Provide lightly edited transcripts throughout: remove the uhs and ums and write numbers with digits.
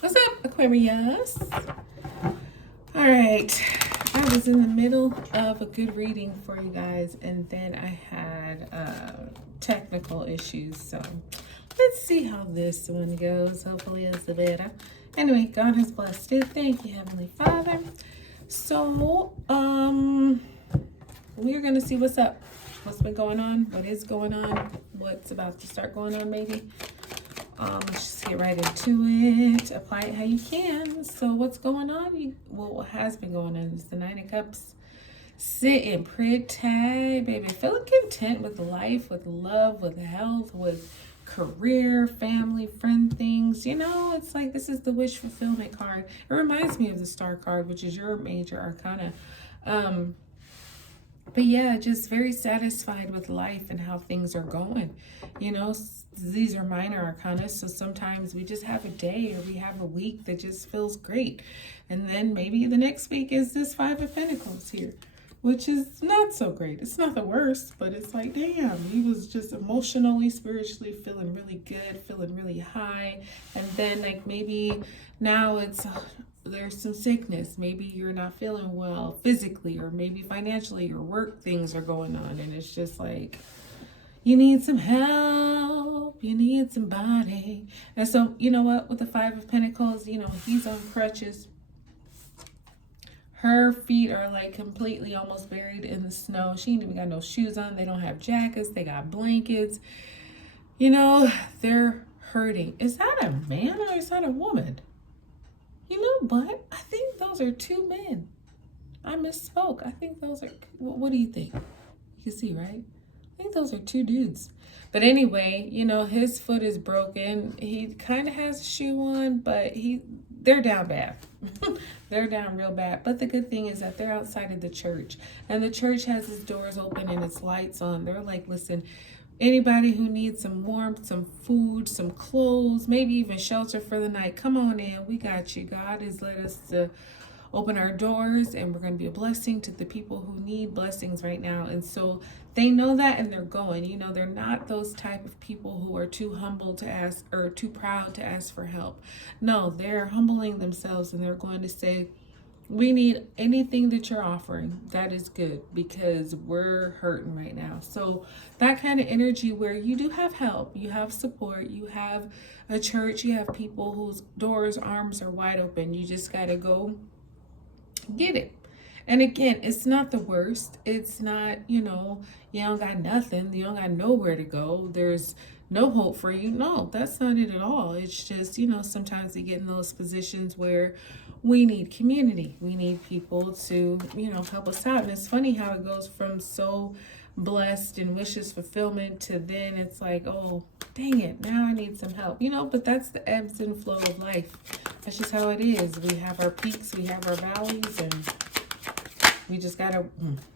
What's up, Aquarius? All right, I was in the middle of a good reading for you guys, and then I had technical issues. So let's see how this one goes. Hopefully, it's better. Anyway, God has blessed it. Thank you, Heavenly Father. So, we're gonna see what's up, what's been going on, what is going on, what's about to start going on, maybe. Let's just get right into it. Apply it how you can. So what's going on? What has been going on is the Nine of Cups. Sitting pretty, baby. Feeling content with life, with love, with health, with career, family, friend things. You know, it's like this is the wish fulfillment card. It reminds me of the Star card, which is your major arcana. But yeah, just very satisfied with life and how things are going. You know, these are minor arcana, so sometimes we just have a day or we have a week that just feels great. And then maybe the next week is this Five of Pentacles here, which is not so great. It's not the worst, but it's like, damn, he was just emotionally, spiritually feeling really good, feeling really high. And then like maybe now it's there's some sickness. Maybe you're not feeling well physically, or maybe financially, your work things are going on, and it's just like you need some help, you need somebody. And so, you know what, with the Five of Pentacles, you know, he's on crutches. Her feet are like completely almost buried in the snow. She ain't even got no shoes on. They don't have jackets. They got blankets. You know, they're hurting. Is that a man or is that a woman? You know what? I think those are two men. I misspoke. I think those are, what do you think? You can see, right? I think those are two dudes. But anyway, you know, his foot is broken. He kind of has a shoe on, but they're down bad. They're down real bad. But the good thing is that they're outside of the church. And the church has its doors open and its lights on. They're like, listen, anybody who needs some warmth, some food, some clothes, maybe even shelter for the night, come on in. We got you. God has led us to open our doors, and we're going to be a blessing to the people who need blessings right now. And so they know that, and they're going. You know, they're not those type of people who are too humble to ask or too proud to ask for help. No, they're humbling themselves, and they're going to say, we need anything that you're offering. That is good, because we're hurting right now. So that kind of energy where you do have help, you have support, you have a church, you have people whose doors, arms are wide open. You just got to go get it. And again, it's not the worst. It's not, you know, you don't got nothing. You don't got nowhere to go. There's no hope for you. No, that's not it at all. It's just, you know, sometimes we get in those positions where we need community. We need people to, you know, help us out. And it's funny how it goes from so blessed and wishes fulfillment to then it's like, oh, dang it, now I need some help. You know, but that's the ebbs and flow of life. That's just how it is. We have our peaks, we have our valleys, and we just gotta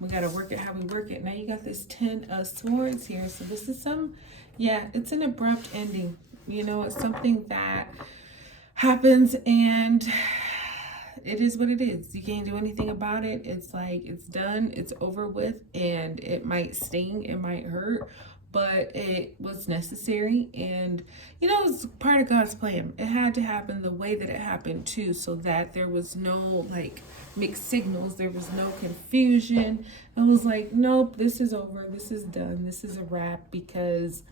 work it how we work it. Now you got this 10 of Swords here. So this is it's an abrupt ending. You know, it's something that happens and it is what it is. You can't do anything about it. It's like, it's done, it's over with, and it might sting, it might hurt, but it was necessary. And you know, it's part of God's plan. It had to happen the way that it happened too, so that there was no like mixed signals, there was no confusion. I was like, nope, this is over, this is done, this is a wrap, because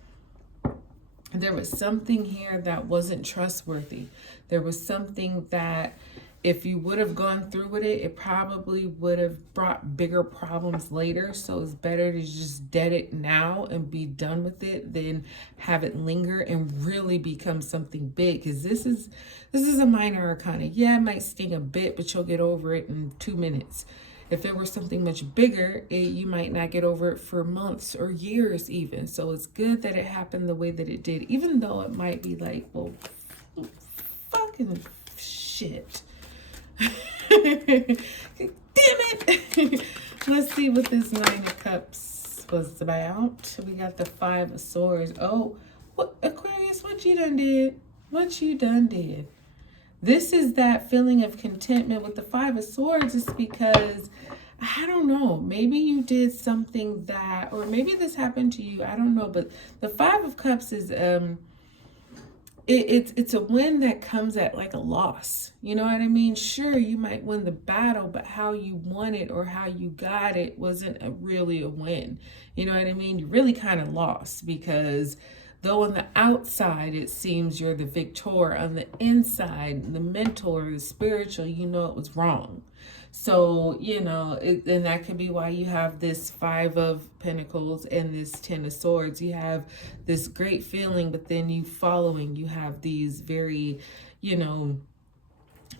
there was something here that wasn't trustworthy. There was something that if you would have gone through with it, it probably would have brought bigger problems later. So it's better to just dead it now and be done with it than have it linger and really become something big. Because this is a minor arcana. Yeah, it might sting a bit, but you'll get over it in 2 minutes. If it were something much bigger, you might not get over it for months or years even. So it's good that it happened the way that it did, even though it might be like, well, fucking shit. Damn it. Let's see what this Nine of Cups was about. We got the Five of Swords. Oh, what, Aquarius, what you done did? What you done did? This is that feeling of contentment with the Five of Swords. Is because, I don't know, maybe you did something that, or maybe this happened to you, I don't know, but the Five of Cups is it's a win that comes at like a loss. You know what I mean? Sure, you might win the battle, but how you won it or how you got it wasn't really a win. You know what I mean? You really kind of lost, because though on the outside it seems you're the victor, on the inside, the mental or the spiritual, you know it was wrong. So, and that could be why you have this 5 of Pentacles and this 10 of Swords. You have this great feeling, but then you have these very,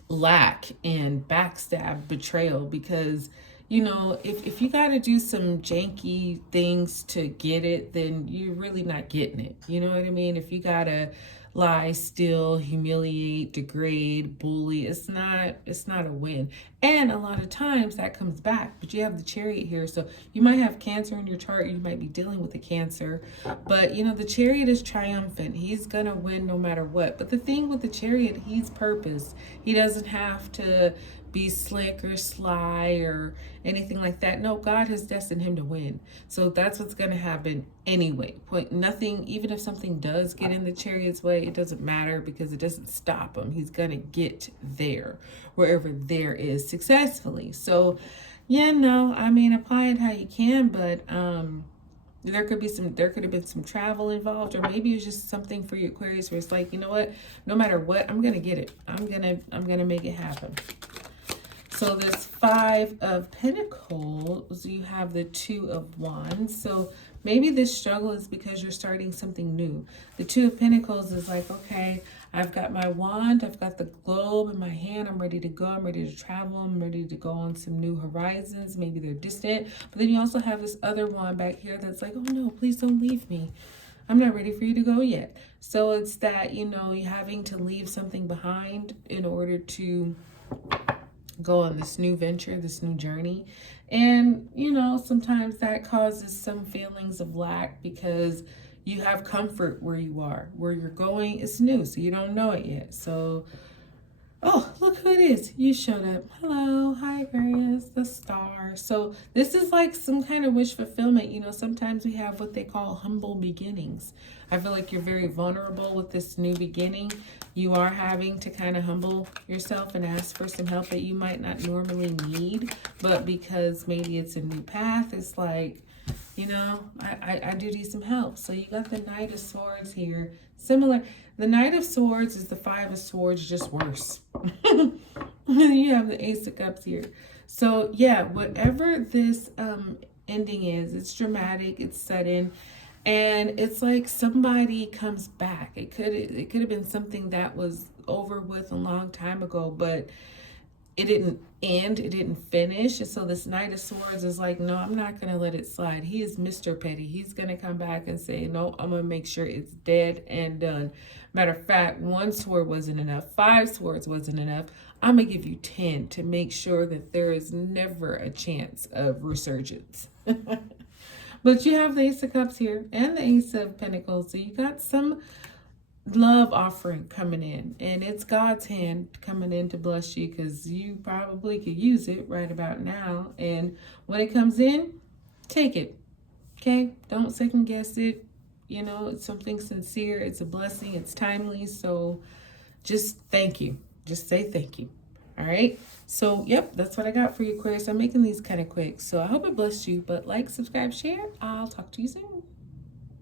lack and backstab, betrayal, because, if you got to do some janky things to get it, then you're really not getting it. You know what I mean? If you got to lie, steal, humiliate, degrade, bully, it's not a win. And a lot of times that comes back. But you have the Chariot here, so you might have Cancer in your chart, you might be dealing with a Cancer, but the Chariot is triumphant. He's gonna win no matter what. But the thing with the Chariot, he's purpose. He doesn't have to be slick or sly or anything like that. No, God has destined him to win. So that's what's going to happen anyway. Nothing, even if something does get in the Chariot's way, it doesn't matter, because it doesn't stop him. He's going to get there, wherever there is, successfully. So, apply it how you can, but there could have been some travel involved, or maybe it's just something for your Aquarius where it's like, you know what, no matter what, I'm going to get it. I'm going to make it happen. So this 5 of Pentacles, you have the 2 of Wands. So maybe this struggle is because you're starting something new. The 2 of Pentacles is like, okay, I've got my wand, I've got the globe in my hand, I'm ready to go, I'm ready to travel, I'm ready to go on some new horizons. Maybe they're distant, but then you also have this other wand back here that's like, oh no, please don't leave me. I'm not ready for you to go yet. So it's that, you're having to leave something behind in order to go on this new venture, this new journey. And, sometimes that causes some feelings of lack, because you have comfort where you are. Where you're going is new, so you don't know it yet. So, oh, look who it is. You showed up. Hello. Hi, Aquarius, the star. So this is like some kind of wish fulfillment. Sometimes we have what they call humble beginnings. I feel like you're very vulnerable with this new beginning. You are having to kind of humble yourself and ask for some help that you might not normally need. But because maybe it's a new path, it's like, I do need some help. So you got the Knight of Swords here. Similar. The Knight of Swords is the 5 of Swords, just worse. You have the Ace of Cups here. So yeah, whatever this ending is, it's dramatic, it's sudden, and it's like somebody comes back. It could have been something that was over with a long time ago, but it didn't end, it didn't finish. And so this Knight of Swords is like, no, I'm not going to let it slide. He is Mr. Petty. He's going to come back and say, no, I'm going to make sure it's dead and done. Matter of fact, 1 sword wasn't enough. 5 swords wasn't enough. I'm going to give you 10 to make sure that there is never a chance of resurgence. But you have the Ace of Cups here and the Ace of Pentacles. So you got some love offering coming in, and it's God's hand coming in to bless you, because you probably could use it right about now. And when it comes in, take it. Okay, don't second guess it. It's something sincere, it's a blessing, it's timely. So just thank you, just say thank you. All right, so yep, that's what I got for you, Aquarius. I'm making these kind of quick, so I hope it blessed you. But like, subscribe, share. I'll talk to you soon.